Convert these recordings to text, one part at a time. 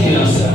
crianças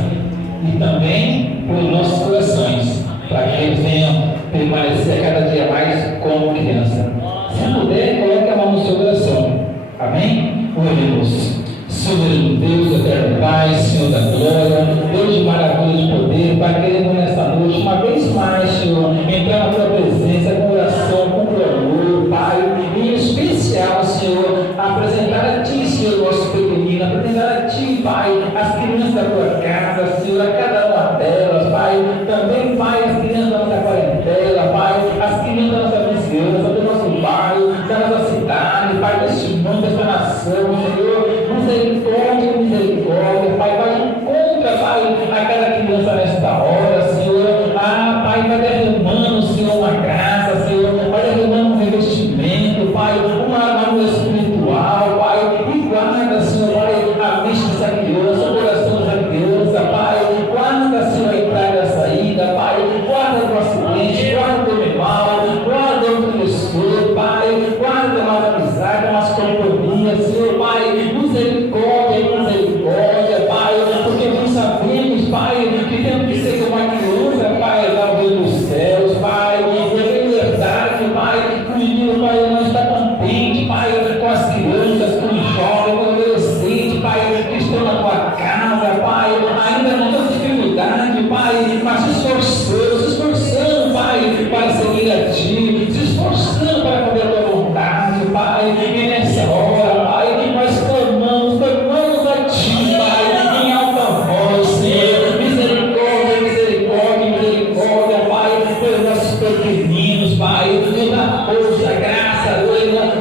e também pelos nossos corações, para que eles venham permanecer cada dia mais como criança. Se puder, coloque a mão no seu coração. Amém? Oremos. Soberano Deus, eterno Pai, Senhor da glória, Deus de maravilha de poder, Pai, queremos nesta noite, uma vez mais, Senhor, entrar na tua presença com oração, com clamor, Pai, e em especial, Senhor, apresentar a Ti, Senhor, nosso pequenino, apresentar a Ti, Pai, as crianças da tua casa, Senhor, a cada uma delas, Pai, também, Pai, as crianças da nossa parentela, Pai, as crianças da nossa vizinhança, do nosso bairro, da nossa cidade, Pai, deste mundo, desta nação, Senhor. Misericórdia, misericórdia, Pai, vai em contra, Pai, a cada criança nesta hora, Senhor. Pai, vai derramando, Senhor, uma graça, Senhor, vai derramando um revestimento, Pai, uma armadura espiritual, Pai, e guarda, Senhor, Pai, a mente dessa criança, o coração dessa criança, Pai, guarda, Senhor, a entrada e a saída, Pai, guarda o acidente, guarda o animal, guarda o professor, Pai, guarda a nossa amizade, a nossa companhia, Senhor, Pai, misericórdia, misericórdia, Pai, porque nós sabemos, Pai, que temos que ser como uma criança, Pai, lá no reino dos céus, Pai, e é verdade, Pai, o menino, Pai, não está contente, Pai, com as crianças, com os jovens, com os adolescentes, Pai, que estão na tua casa, Pai, ainda não tem dificuldade, Pai, mas se esforçando, Pai, para seguir a Ti, se esforçando para fazer a tua vontade, Pai, e nessa hora, Pai, nós clamamos a Ti, Pai, em alta voz, Senhor, misericórdia, misericórdia, misericórdia, Pai, pelos nossos pequeninos, Pai, nos dá força, graça,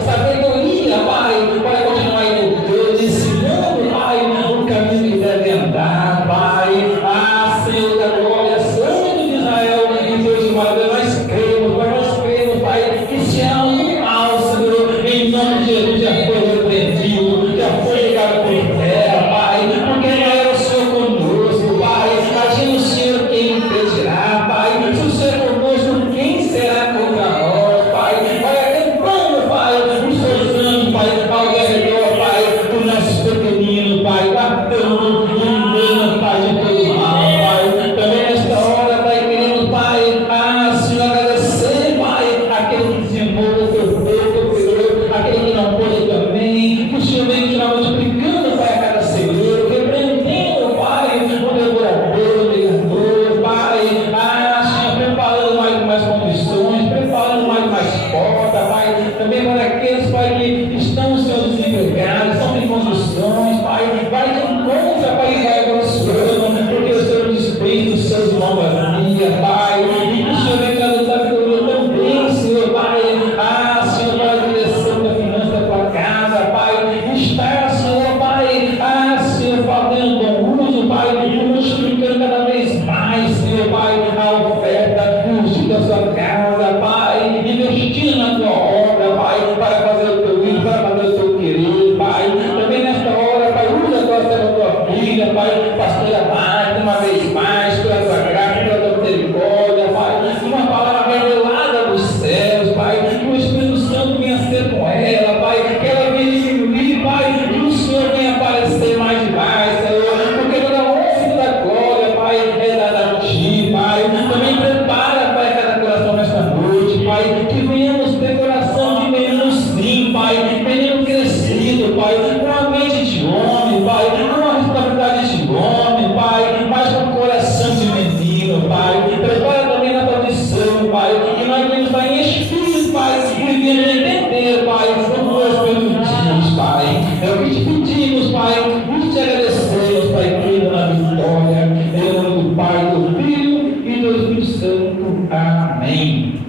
sabedoria, Pai, para continuar educando, ensinando, Pai, o caminho que deve andar, Pai, Senhor da glória, Santo de Israel, e Deus de maravilha, nós cremos, Pai, que se há um mal, Senhor, em nome de Jesus, já foi repreendido, já foi ligado por terra, Pai, porque não era o Senhor conosco, Pai, imagina o Senhor quem impedirá, Pai, se o Senhor é conosco, quem será contra nós, Pai, vai acampando, Pai, os seus anjos, Pai, ao redor, Pai, do nosso pequenino, Pai, guardando, limpando, Pai, de todo mal, Pai, também nesta hora, Pai, querendo, Pai, Senhor, agradecer, Pai, aquele que desenvolve o teu povo, aquele que não pôde também, que o Senhor vem tirar multiplicando, Pai, a cada Senhor, repreendendo, Pai, o devorador, o negador, Pai, Senhor, preparando mais condições, preparando mais portas, Pai, também para aqueles, Pai, que estão, Senhor, desempregados, estão em condições, Pai, vai de encontro, Pai, vai abençoando, porque o Senhor despeja dos seus mãos vazias, Pai, e que o Senhor vem trazendo sabedoria também, Senhor, Pai, Senhor, para a direção da finança da tua casa, Pai, está, Senhor, Pai, Senhor, fazendo bom uso, Pai, e multiplicando cada vez mais, Senhor, Pai, a oferta, o uso da sua casa, Pai, investindo na tua obra, Pai, para fazer o teu ir, para fazer o teu querer, Pai, também nesta hora, Pai, usa a tua serva, tua filha, Pai, pastora Marta, uma vez mais, pela tua graça, pela tua misericórdia, Pai, uma palavra revelada dos céus, Pai, que o Espírito Santo venha ser com ela, Pai, que ela venha diminuir, Pai, e o Senhor venha aparecer mais e mais, Senhor, porque toda a honra e toda a glória, Pai, é dada a Ti, Pai, também prepara, Pai, cada coração nesta noite, Pai, que venhamos ter coração de menino sim, Pai, menino crescido, Pai, com a mente de homem, Pai, com a responsabilidade de homem, Pai, mas com o coração de menino, Pai, prepara também na tua missão, Pai, que nós venhamos estar em espírito, Pai, e venhamos entender, Pai, o que o Espírito diz, Pai, é o que te pedimos, Pai, e te agradecemos, Pai, crendo na vitória, em nome do Pai, do Filho e do Espírito Santo. Amém.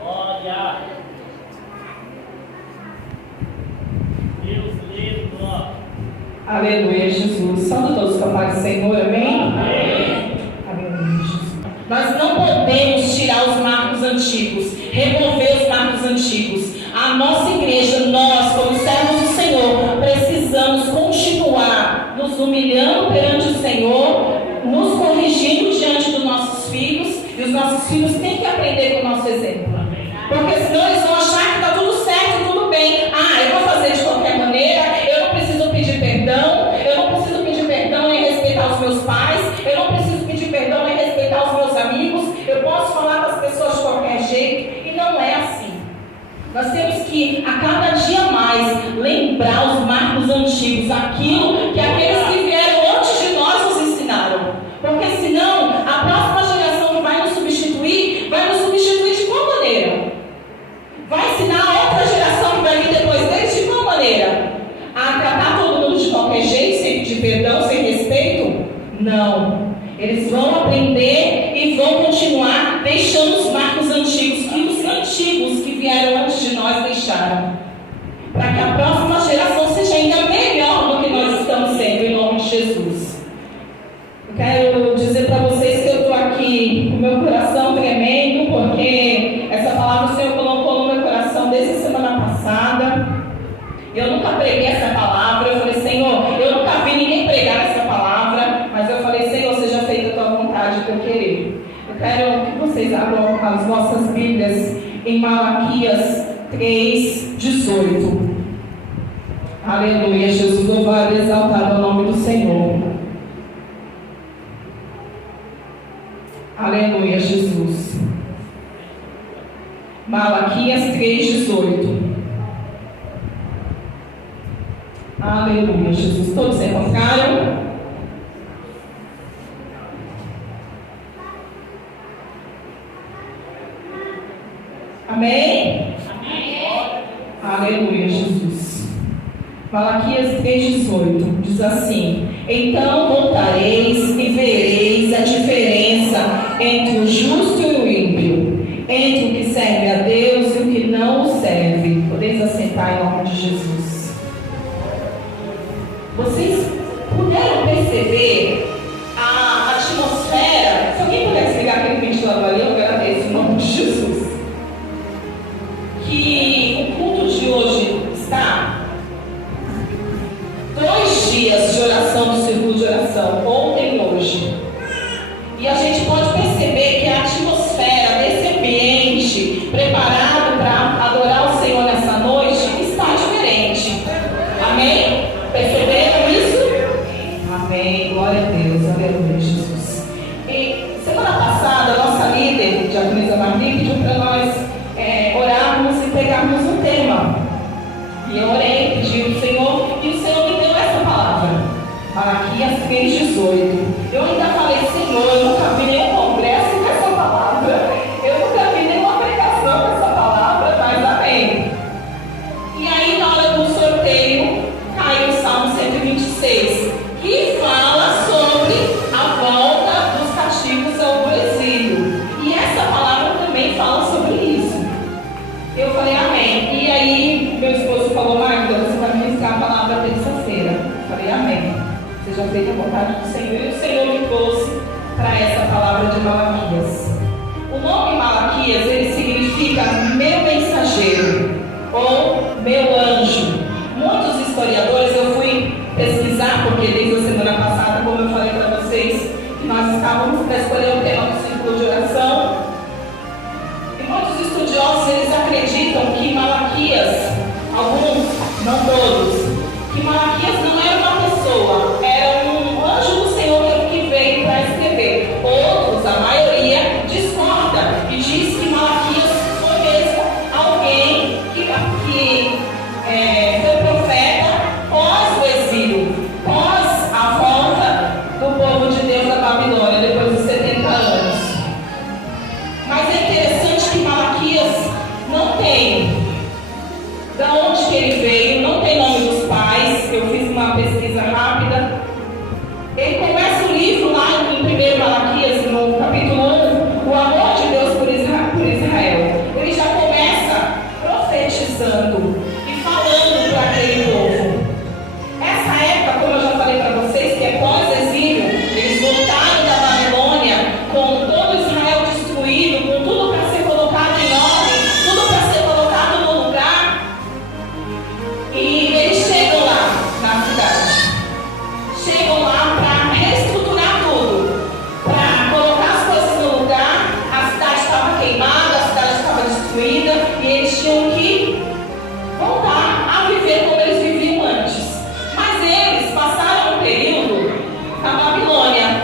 Glória. Deus livre. Aleluia, Jesus. Salve todos os capazes do Senhor, amém? Amém. Aleluia, Jesus. Nós não podemos tirar os marcos antigos, remover os marcos antigos. A nossa igreja, nós, como servos do Senhor, precisamos continuar nos humilhando perante o Senhor, nos corrigindo diante dos nossos filhos, e os nossos filhos têm que aprender com o nosso exemplo. Porque senão eles vão achar que está tudo certo, tudo bem. Eu vou fazer de qualquer maneira, eu não preciso pedir perdão em pais, eu não preciso pedir perdão e respeitar os meus amigos, eu posso falar com as pessoas de qualquer jeito, e não é assim. Nós temos que, a cada dia mais, lembrar os marcos antigos, aquilo que aqueles que vieram antes de nós nos ensinaram. Porque senão, a próxima geração que vai nos substituir de qual maneira? Vai ensinar a outra geração que vai vir depois deles de qual maneira? A tratar todo mundo de qualquer jeito, sem pedir perdão, sem respeito? Não. Eles vão aprender e vão continuar deixando os marcos antigos, que os antigos que vieram antes de nós deixaram. Para que a próxima geração seja ainda melhor do que nós estamos sendo, em nome de Jesus. Eu quero dizer para vocês que eu estou aqui com o meu coração tremendo, porque essa palavra o Senhor colocou no meu coração desde a semana passada. Eu nunca preguei essa palavra. Eu falei, Senhor, eu nunca vi ninguém pregar essa palavra, mas eu falei, Senhor, seja feita a tua vontade, o teu querer. Eu quero que vocês abram as vossas Bíblias em Malaquias 3:18. Aleluia, Jesus, louvado e exaltado é o nome do Senhor. Aleluia, Jesus. Malaquias 3:18. Aleluia, Jesus. Todos encontraram? Amém? Amém. Aleluia, Jesus. Malaquias 3:18 diz assim: então voltareis e vereis a diferença entre o justo e o ímpio, entre o que serve a Deus e o que não o serve. Podeis assentar em nome de Jesus. Vocês puderam perceber a atmosfera? Se alguém puder desligar aquele ventilador ali, eu agradeço em nome de Jesus. Que o culto de hoje está 2 dias de oração do círculo de oração, ontem e hoje. E a gente pode perceber que a atmosfera desse ambiente preparado para adorar o Senhor nessa noite está diferente. Amém? Perceberam isso? Amém. Glória a Deus. Aleluia, Jesus. E semana passada, a nossa líder, Diaconisa Marli, pediu para nós orarmos e pegarmos um tema. E eu orei, pedi ao Senhor, e o Senhor me deu essa palavra. Malaquias 3:18. Eu ainda falei, Senhor, eu nunca vi nenhum congresso com essa palavra. Eu nunca vi nenhuma pregação com essa palavra, mas amém. E aí, na hora do sorteio, caiu o Salmo 126, que fala sobre a volta dos cativos ao exílio. E essa palavra também fala sobre isso. Eu falei, amém. E aí, meu esposo falou, Magda, você vai ministrar a palavra terça-feira. Eu falei, amém. Seja feita a vontade do Senhor. E o Senhor me trouxe para essa palavra de Malaquias. O nome Malaquias, ele significa meu mensageiro ou meu anjo. Muitos historiadores, eu fui pesquisar, porque desde a semana passada, como eu falei para vocês, que nós estávamos para escolher o tema do círculo de oração. E muitos estudiosos, eles acreditam que Malaquias, alguns, não todos, que Malaquias não era uma pessoa, era um anjo do Senhor que veio para escrever. Outros, a maioria, discorda e diz que Malaquias foi mesmo alguém que foi profeta pós o exílio, pós a volta do povo de Deus da Babilônia, depois dos 70 anos. Mas é interessante que Malaquias não tem de onde que ele veio, não tem nome dos pais. Eu fiz uma pesquisa rápida. Ele começa o livro lá em 1 Malaquias, no capítulo 1, o amor de Deus por Israel. Ele já começa profetizando e falando para aquele povo. Essa época, como eu já falei para vocês, que é pós-exílio, eles voltaram da Babilônia com todo Israel destruído, com tudo para ser colocado em ordem, tudo para ser colocado no lugar. E eles chegam lá na cidade. Chegam lá para reestruturar tudo, para colocar as coisas no lugar. A cidade estava queimada, a cidade estava destruída, e eles tinham que voltar a viver como eles viviam antes. Mas eles passaram um período na Babilônia,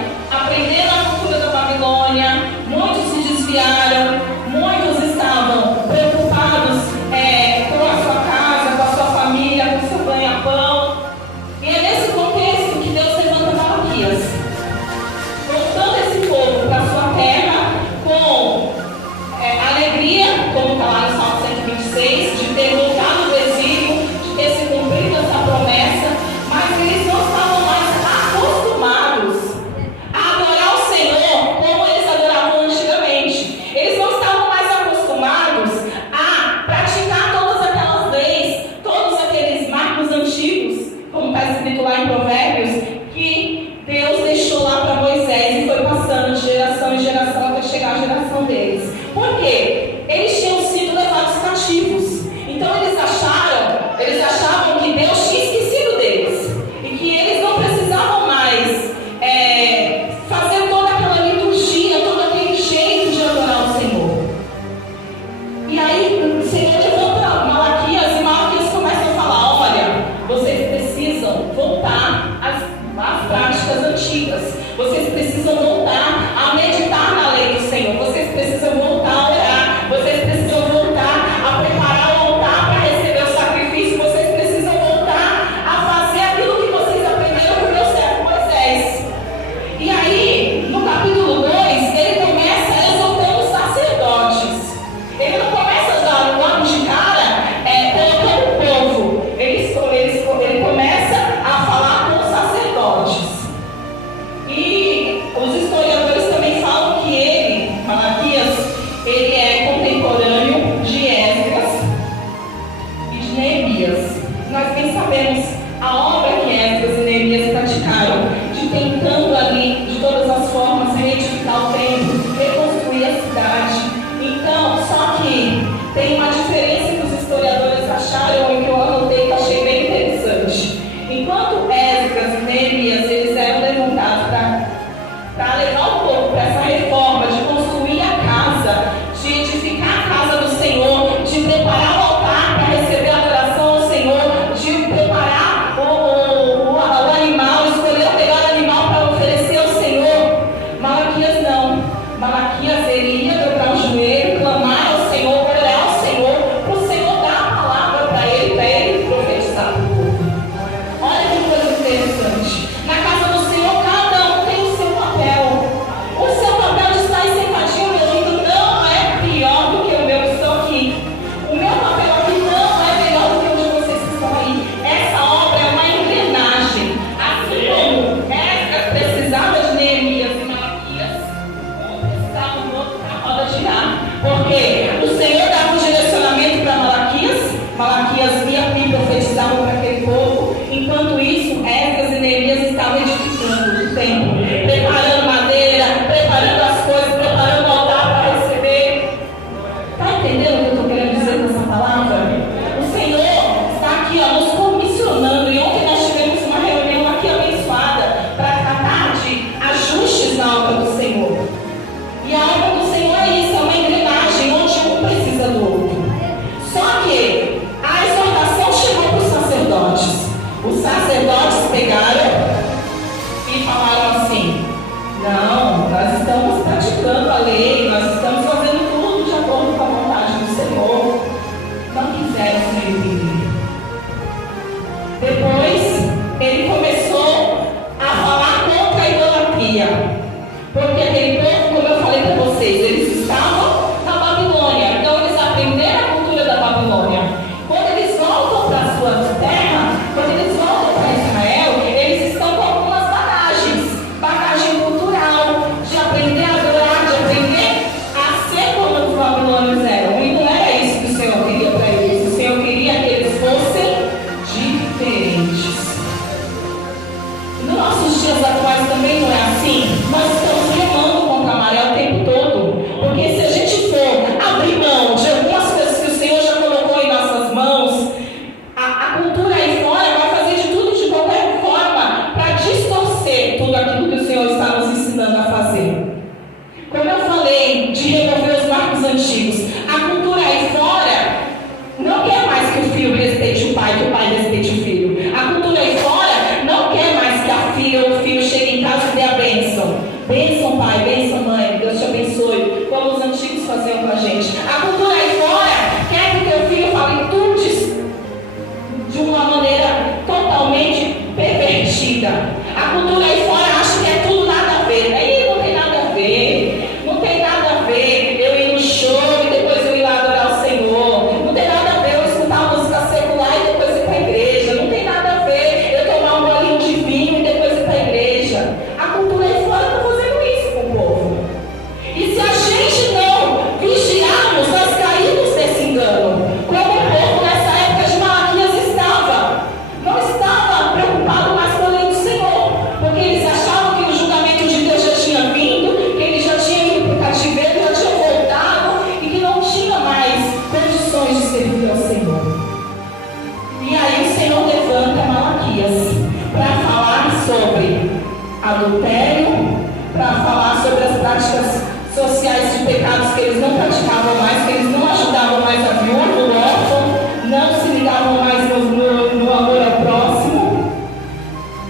que eles não praticavam mais, que eles não ajudavam mais a viúva, o órfão, não se ligavam mais no amor ao próximo.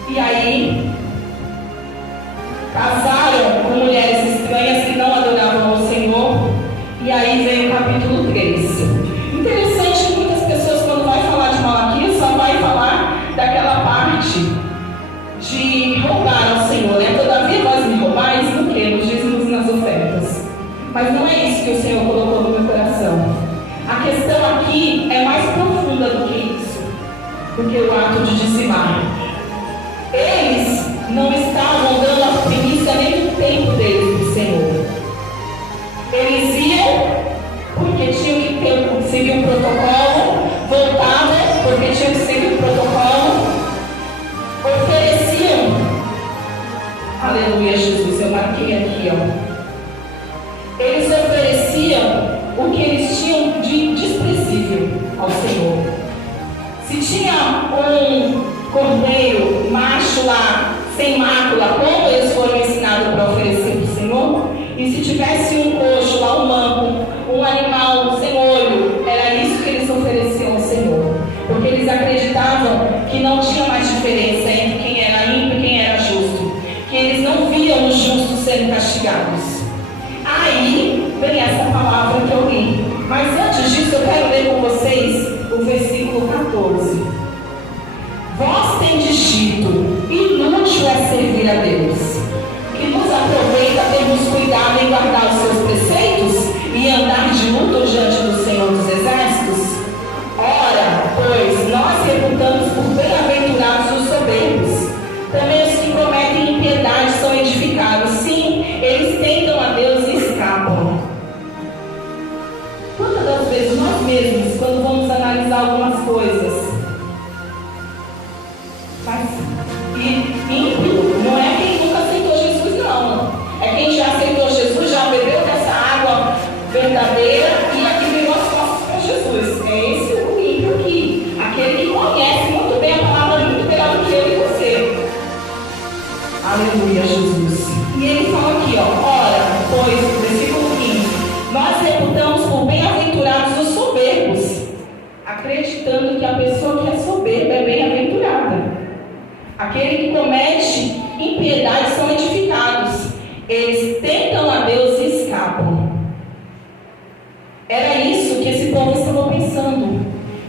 E aí, casaram com mulheres estranhas que não adoravam ao Senhor. E aí vem o capítulo 3. Interessante que muitas pessoas, quando vai falar de Malaquias, só vai falar daquela parte de roubar ao Senhor, né? Todavia vós me roubais no quê? Nos dízimos e nas ofertas. Mas não é isso que o Senhor colocou no meu coração. A questão aqui é mais profunda do que isso, do que o ato de dizimar. Eles não estavam dando a primícia nem do tempo deles do Senhor. Eles iam porque tinham que seguir um protocolo, voltavam porque tinham que seguir um protocolo, ofereciam. Aleluia, Jesus, eu marquei aqui, ó. Eles ofereciam o que eles tinham de desprezível ao Senhor. Se tinha um cordeiro macho lá, sem mácula, como eles foram ensinados para oferecer para o Senhor, e se tivesse um coxo lá, um manco, um animal sem olho, era isso que eles ofereciam ao Senhor, porque eles acreditavam que não tinha mais diferença entre quem era ímpio e quem era justo, que eles não viam os justos sendo castigados. Aí vem essa palavra que eu li, mas antes disso eu quero ler com vocês o versículo 14. Vós tendes dito, inútil é servir a Deus, que nos aproveita termos cuidado em guardar os seus preceitos e andar de luto diante do Senhor dos Exércitos? Ora, pois, nós reputamos por bem-aventurados os soberbos. Também os que cometem impiedade são edificados. Sim, eles tentam a Deus e escapam. Quantas das vezes nós mesmos, quando vamos analisar algumas coisas, ímpio não é quem nunca aceitou Jesus, não. É quem já aceitou Jesus, já bebeu dessa água verdadeira e aqui virou as costas para Jesus. É esse o ímpio aqui. Aquele que conhece muito bem a palavra, muito melhor do que eu e você. Aleluia, Jesus. E ele fala aqui, ó. Ora, pois, versículo 15. Nós reputamos por bem-aventurados os soberbos, acreditando que a pessoa que é soberba é bem-aventurada. Aquele que comete impiedade são edificados. Eles tentam a Deus e escapam. Era isso que esse povo estava pensando.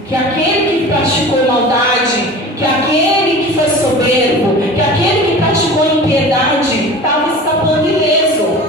Que aquele que praticou maldade, que aquele que foi soberbo, que aquele que praticou impiedade estava escapando ileso.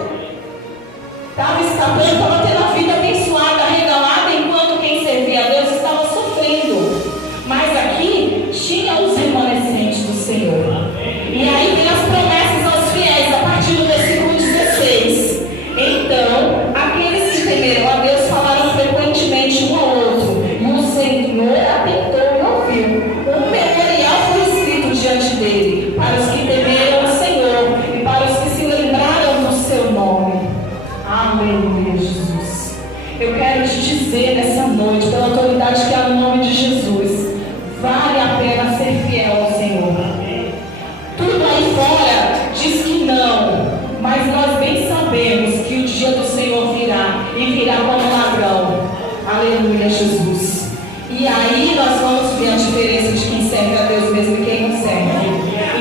Estava escapando, estava tendo a vida abençoada, regalada, enquanto quem servia a Deus estava sofrendo. Mas aqui tinha os remanescentes do Senhor. E aí tem as promessas aos fiéis, a partir do versículo 16. Então, aqueles que temeram a Deus falaram frequentemente um ao outro, e o Senhor atentou e ouviu. Um memorial foi escrito diante dele, para os que temeram o Senhor e para os que se lembraram do seu nome. Aleluia, Jesus. Eu quero te dizer nessa noite, pela autoridade que há no nome de Jesus, vale a pena ser fiel ao Senhor. Tudo aí fora diz que não, mas nós bem sabemos que o dia do Senhor virá, e virá como ladrão. Aleluia, Jesus. E aí nós vamos ver a diferença de quem serve a Deus mesmo e quem não serve.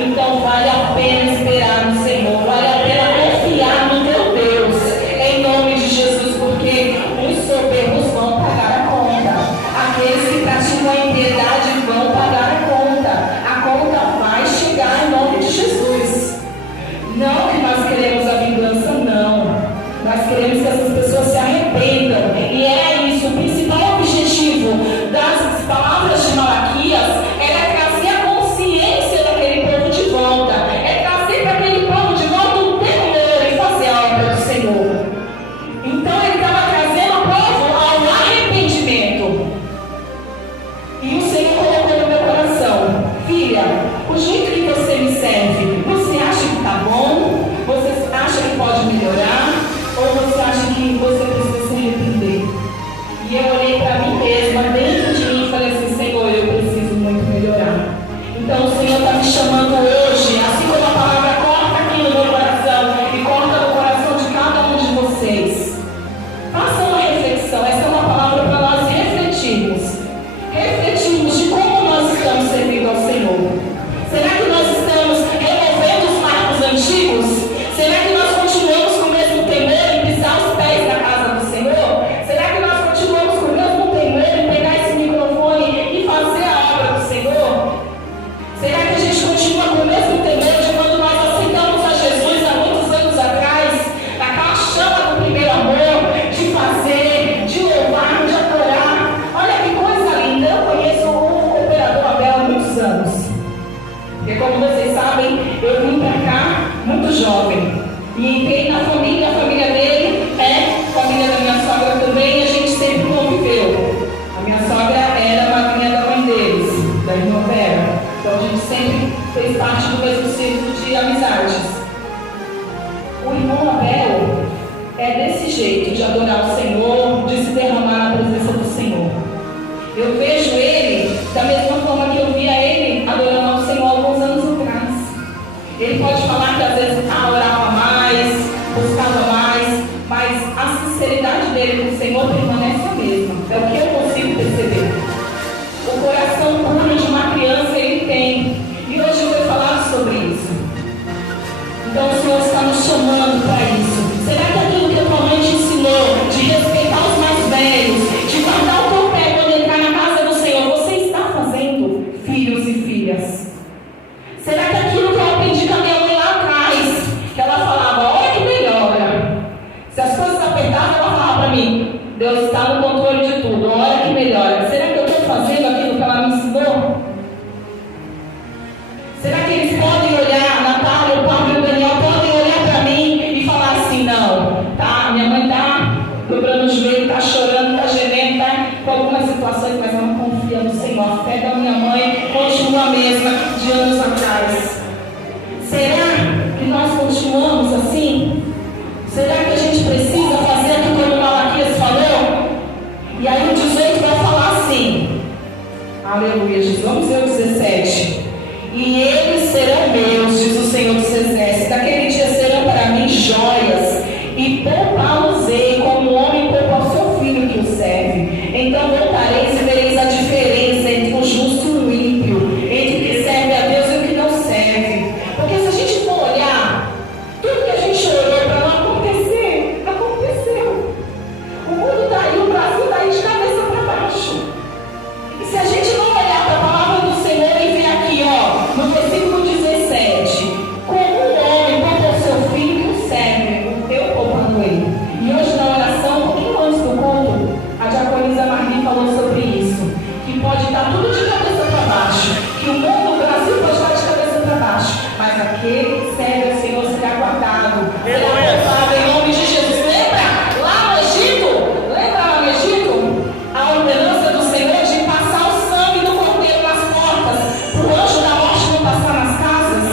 Então vale a pena esperar no Senhor, vale a pena confiar no teu Deus, em nome de Jesus, porque os soberbos vão pagar a conta. Aqueles que praticam a impiedade vão pagar a conta. A conta vai chegar em nome de Jesus. Não que nós queremos a vingança, não. Nós queremos que essas pessoas se arrependam. E é isso, o principal objetivo adorar o Senhor, de se derramar na presença do Senhor. Eu vejo ele da mesma forma que eu via ele adorando ao Senhor alguns anos atrás. Ele pode falar que às vezes orava mais, buscava mais, mas a sinceridade dele com o Senhor permanece a mesma. É o que eu consigo perceber. O coração puro de uma criança ele tem. E hoje eu vou falar sobre isso. Então o Senhor está nos chamando para isso. Será que aquilo que a tua mãe te ensinou, de respeitar os mais velhos, de guardar o teu pé quando entrar na casa do Senhor, você está fazendo, filhos e filhas? Será que aquilo que eu aprendi com a minha mãe lá atrás, que ela falava, olha que melhora. Se as coisas apertavam, ela falava para mim, Deus está no controle de tudo, olha que melhora. Será que eu estou fazendo aquilo que ela me ensinou? Será que eles podem olhar, Natália, o Paulo e o Daniel, podem olhar para mim e falar assim, não, tá, minha mãe está dobrando o joelho, está chorando, está gemendo, está com algumas situações, mas ela confia no Senhor. A fé da minha mãe continua a mesma de anos atrás. Será que nós continuamos assim? Será que a gente precisa fazer aquilo que o Malaquias falou? E aí o 18 vai falar assim, aleluia, Jesus, vamos ver o 17. E eles serão meus, diz o Senhor dos Exércitos. Naquele dia serão para mim joias, e poupá-los-ei como o homem poupa o seu filho que o serve. Então voltareis e vereis a diferença entre o justo e o ímpio, entre o que serve a Deus e o que não serve. Porque se a gente for olhar, tudo que a gente orou para não acontecer, aconteceu. O mundo está aí, o Brasil está aí de cabeça para baixo. E se a gente não olhar para a palavra do Senhor e ver aqui, ó, no versículo 17, como um homem poupa o seu filho que o serve, eu poupando ele. E hoje na oração, um pouquinho antes do culto, a diaconisa Marli falou sobre isso, que pode estar tudo de cabeça para baixo, que o mundo, o Brasil pode estar de cabeça para baixo, mas aquele que serve ao Senhor será guardado, será poupado em nome de Jesus. Lembra lá no Egito? Lembra lá no Egito? A ordenança do Senhor de passar o sangue do cordeiro nas portas, para o anjo da morte não passar nas casas?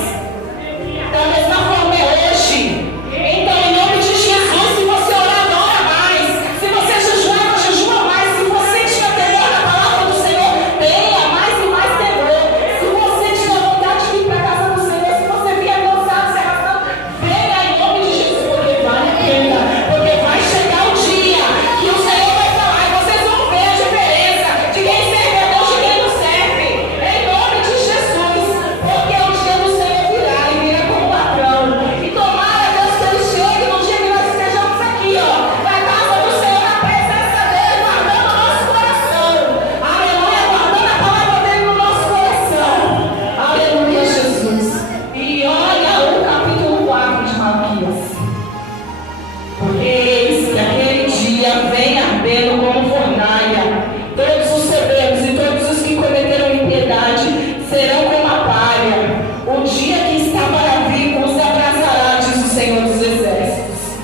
Da mesma forma é hoje. Então, em nome de Jesus, se você orar, ora mais. Se você jejuar, jejua mais. Se você tiver temor na palavra do Senhor, tenha mais e mais temor. Se você tiver vontade de vir para a casa do Senhor, se você vier cansado, se arrastando, venha em nome de Jesus, porque vale a pena. Porque vai chegar o dia que o Senhor vai falar e vocês vão ver a diferença de quem serve a Deus e quem não serve. Em nome de Jesus. Porque o dia do Senhor virá e virá como ladrão. E tomara, Deus, que ele chegue no dia que nós estejamos aqui, ó, na casa do Senhor, na presença dele, guardando o nosso coração. Aleluia, guardando a palavra dele no nosso coração. Aleluia, Jesus. E olha o capítulo 4 de Malaquias. Porque eis que aquele dia vem ardendo como fornalha. Todos os soberbos e todos os que cometeram impiedade serão como a palha. O dia que está para vir os abrasará, diz o Senhor dos Exércitos.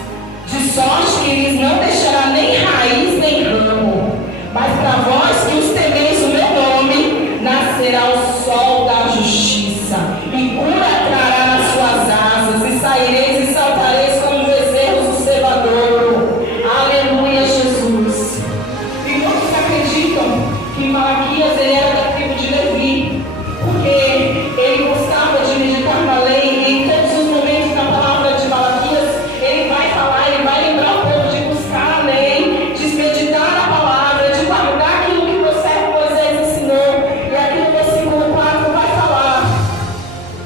De sorte que lhes não deixará nem raiz nem ramo. Mas para vós que os temeis o meu nome, nascerá o sol da justiça, e cura trará nas suas asas, e saireis e saltareis como bezerros do cevadouro. Aleluia, Jesus. E muitos acreditam que Malaquias ele era da tribo de Levi, porque ele gostava de meditar na lei, e em todos os momentos na palavra de Malaquias, ele vai falar, ele vai lembrar o povo de buscar a lei, de meditar na palavra, de guardar aquilo que o servo Moisés ensinou. E aqui no versículo 4 vai falar,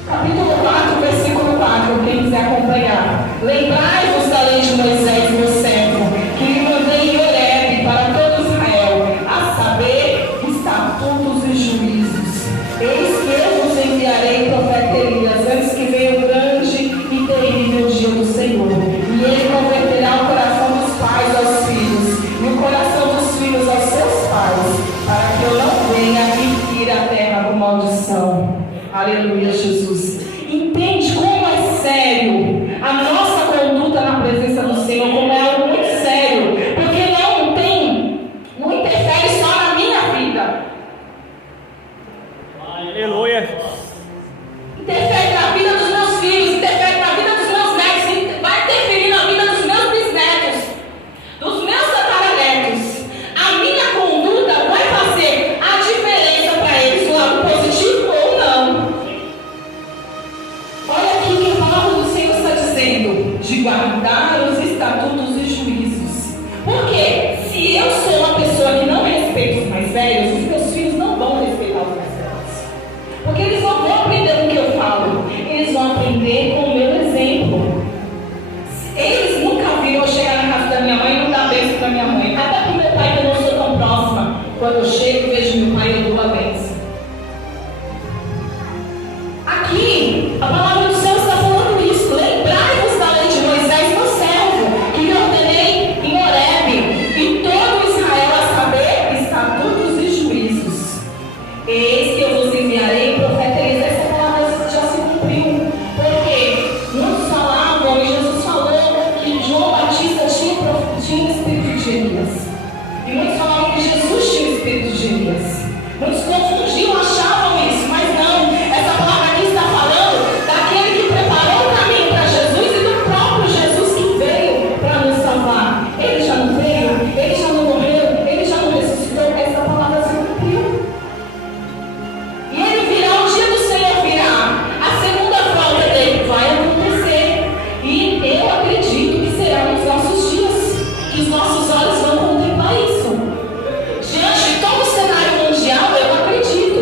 capítulo 4, versículo 4, quem quiser acompanhar. Lembrai-vos da lei de Moisés, meu servo, que lhe mandei em Horebe para todo Israel, a saber, estatutos e juízos. Eis que eu vos enviarei profeta Elias, antes que venha o grande e terrível dia do Senhor. E ele converterá o coração dos pais aos filhos, e o coração dos filhos aos seus pais, para que eu não venha e fira a terra com maldição. Aleluia, Jesus. Entende como é sério a nossa conduta na presença do Senhor, como é algo muito sério, porque não interfere só na minha vida. Aleluia. Interfere na vida dos meus filhos, interfere na vida dos meus netos, vai interferir na vida dos meus bisnetos, dos meus Quando eu chego, vejo meu pai, eu dou a bênção. Aqui, a palavra do céu está falando isso. Lembrai-vos da lei de Moisés, meu servo, que me ordenei em Horebe, e todo Israel a saber estatutos e juízos. Eis que eu vos enviarei profeta Elias. Essa palavra já se cumpriu. Porque muitos falavam, e Jesus falou, que João Batista tinha espírito de Elias. E muitos falavam que Jesus tinha o espírito de Elias. Muitos confundiam, achavam isso, mas não. Essa palavra aqui está falando daquele que preparou o caminho para Jesus e do próprio Jesus que veio para nos salvar. Ele já não veio, ele já não morreu, ele já não ressuscitou. Essa palavra se cumpriu. E ele virá, o dia do Senhor virá. A segunda volta dele vai acontecer. E eu acredito que será nos nossos dias, que os nossos olhos vão contemplar isso. Diante de todo o cenário mundial, eu acredito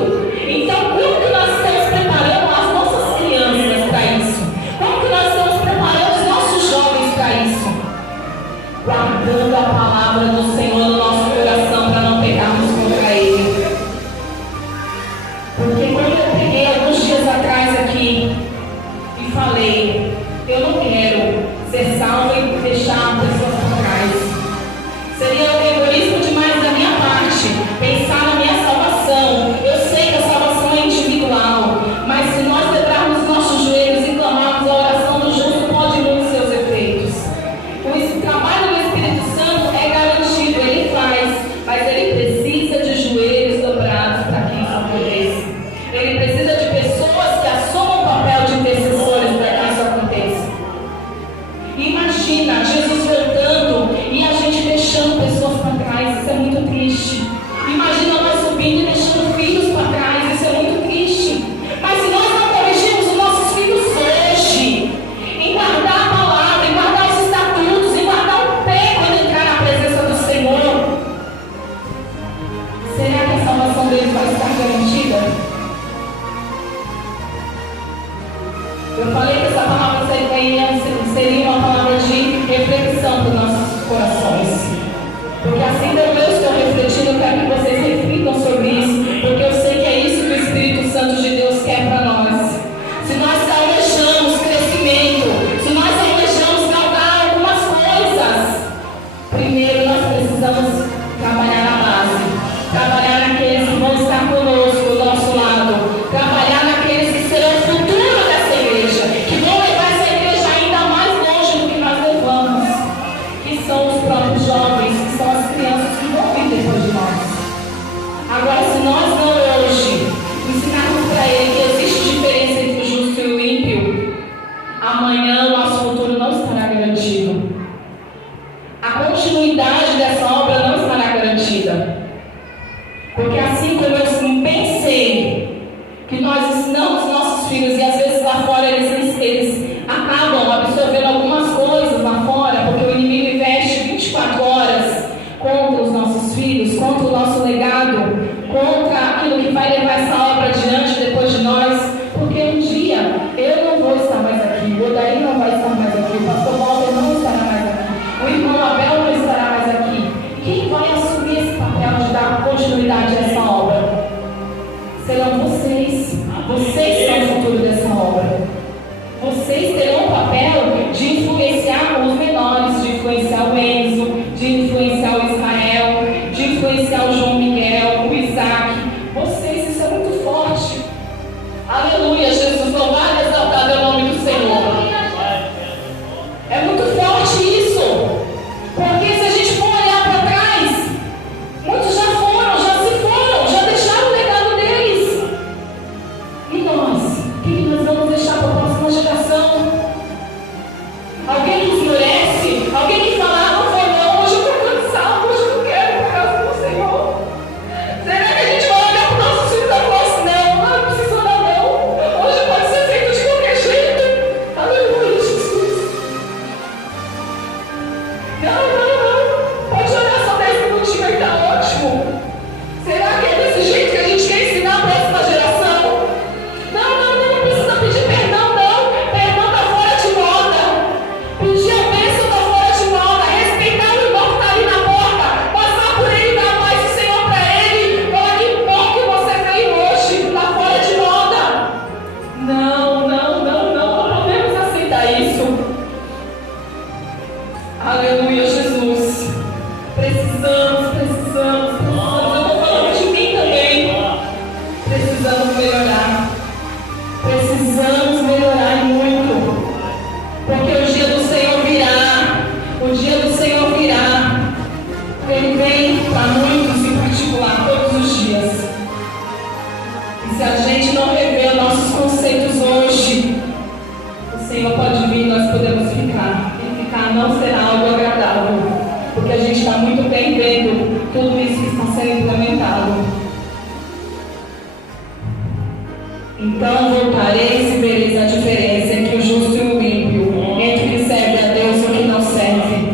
Então voltareis e vereis a diferença entre o justo e o ímpio, entre o que serve a Deus e o que não serve.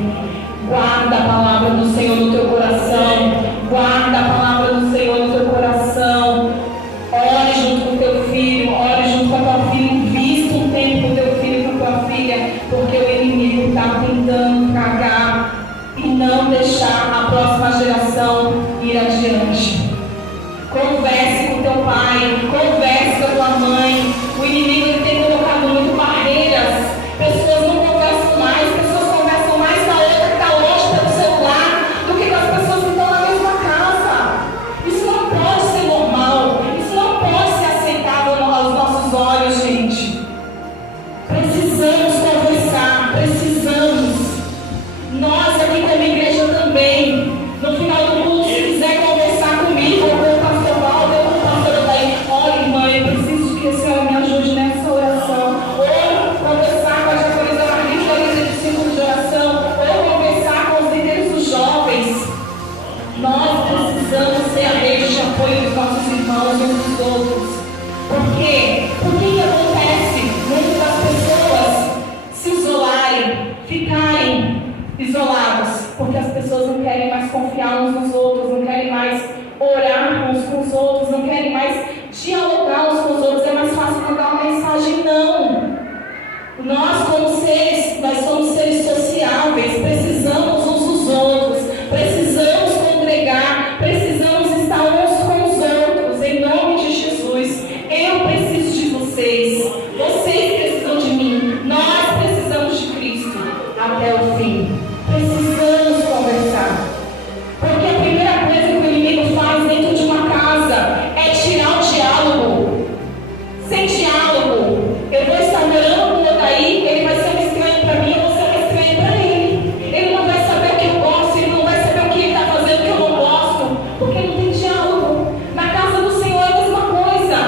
Guarda a palavra do Senhor no teu coração. Guarda a palavra do Senhor no teu coração. Ore junto com teu filho, ore junto com a tua filha. Invista um tempo com teu filho e com tua filha, porque o inimigo está tentando cagar e não deixar a próxima geração ir adiante. Converse com teu pai, converse com a tua mãe. O inimigo ele tem colocado muito barreiras. Pessoas não conversam mais, pessoas conversam mais com a outra que está longe pelo celular do que com as pessoas que estão na mesma casa. Isso não pode ser normal, isso não pode ser aceitável aos nossos olhos, gente. Precisamos conversar, precisamos. Nós aqui como igreja também, no final do culto, se quiser conversar comigo, ou com o pastor Valdo, ou com o pastor Odair, olha, irmã, eu preciso que a senhora me ajude nessa oração. Ou conversar com a diaconisa Marlise, líder do círculo de oração, ou conversar com os líderes dos jovens. Nós precisamos ser a rede de apoio dos nossos irmãos e uns dos outros. Por quê? Por que acontece muitas pessoas se isolarem, ficarem isolados? Porque as pessoas não querem mais confiar uns nos outros, não querem mais orar uns com os outros, não querem mais dialogar uns com os outros. É mais fácil mandar uma mensagem, não. Nós somos seres sociáveis, precisamos uns dos outros, precisamos congregar, precisamos estar uns com os outros, em nome de Jesus. Eu preciso de vocês, vocês precisam de mim, nós precisamos de Cristo até o fim. Precisamos conversar, porque a primeira coisa que o inimigo faz dentro de uma casa é tirar o diálogo. Sem diálogo, eu vou estar morando com o Odair, ele vai ser um estranho para mim, eu vou ser uma estranha para ele. Ele não vai saber o que eu gosto, ele não vai saber o que ele está fazendo que eu não gosto, porque não tem diálogo. Na casa do Senhor é a mesma coisa.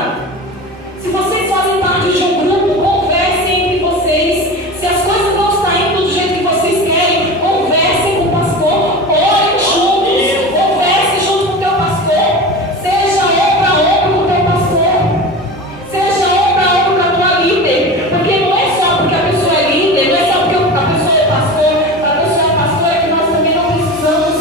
Se vocês fazem parte de um grupo, conversem entre vocês. Se as coisas não estão indo do jeito que vocês querem, conversem com o pastor, orem juntos, conversem junto com o teu pastor, seja ombro a ombro com o teu pastor, seja ombro a ombro com a tua líder, porque não é só porque a pessoa é líder, não é só porque a pessoa é pastor, a pessoa é pastor, é que nós também não precisamos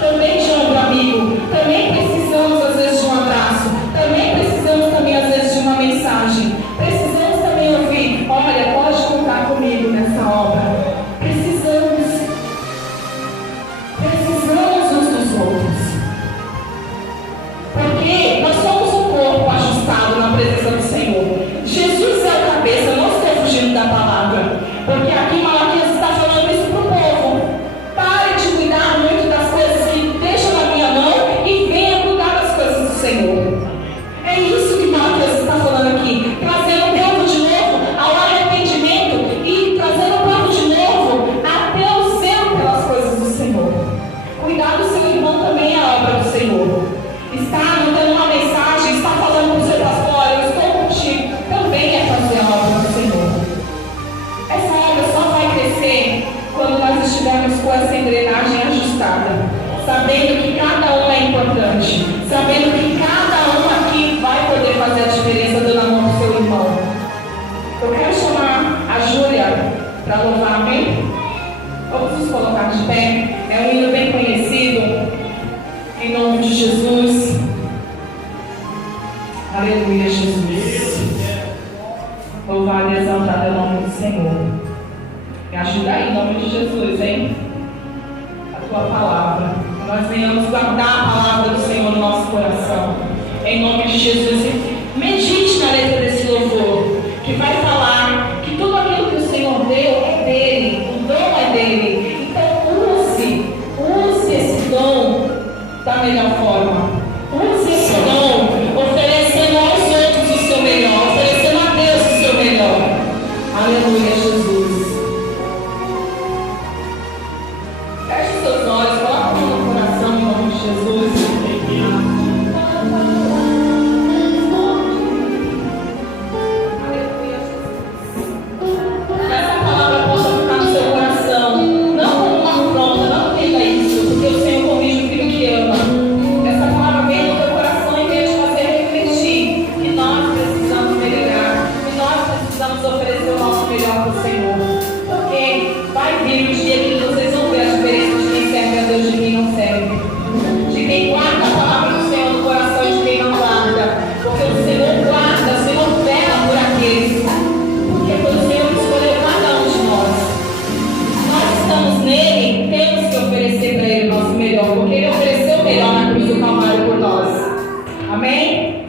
também de ombro amigo, também precisamos às vezes de um abraço, também precisamos também às vezes de uma mensagem, precisamos também ouvir, olha, pode contar comigo nessa obra. Precisamos uns dos outros, porque nós somos um corpo ajustado na presença do Senhor. Jesus é o cabeça, não estou fugindo da palavra, porque aqui Malaquias está falando isso para o povo. Pare de cuidar muito das coisas que deixam na minha mão e venha cuidar das coisas do Senhor. É isso que Malaquias está falando aqui, trazendo o povo de novo ao arrependimento e trazendo o povo de novo até o zelo pelas coisas do Senhor. Cuidar do seu irmão também é a obra do Senhor. Está mandando uma mensagem, está falando com o seu pastor, eu estou contigo, também é fazer a obra do Senhor. Essa obra só vai crescer quando nós estivermos com essa engrenagem ajustada, sabendo que cada um é importante, sabendo que cada um aqui vai poder fazer a diferença dando a mão para o seu irmão. Eu quero chamar a Júlia para louvar, amém? Vamos nos colocar de pé. É um hino bem conhecido. Em nome de Jesus. Aleluia, Jesus. Louvado e exaltado é o nome do Senhor. Me ajuda aí, em nome de Jesus, hein? A tua palavra. Nós venhamos guardar a palavra do Senhor no nosso coração. Em nome de Jesus. Medite na letra desse louvor, que vai falar que tudo aquilo que o Senhor deu é dele, o dom é dele. Então use esse dom da melhor forma. Use esse dom oferecendo aos outros o seu melhor, oferecendo a Deus o seu melhor. Aleluia, Jesus. Feche seus olhos, coloque a mão no coração em nome de Jesus. Essa melhor na cruz do Calvário por nós. Amém?